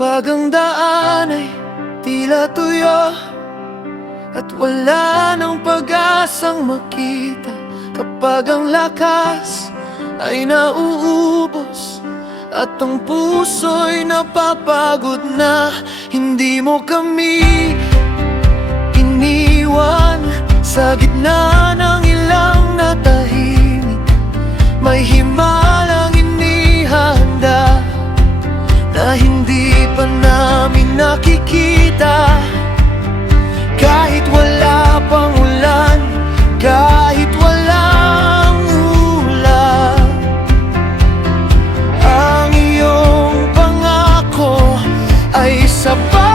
Kapag ang daan ay tila tuyo at wala nang pag-asang makita, kapag ang lakas ay nauubos at ang puso'y napapagod na, hindi mo kami iniwan sa gitna ng ilang natahimik. May himalang inihanda na hindi pa namin nakikita. Kahit wala pang ulan, kahit walang ulan, ang iyong pangako ay sapat.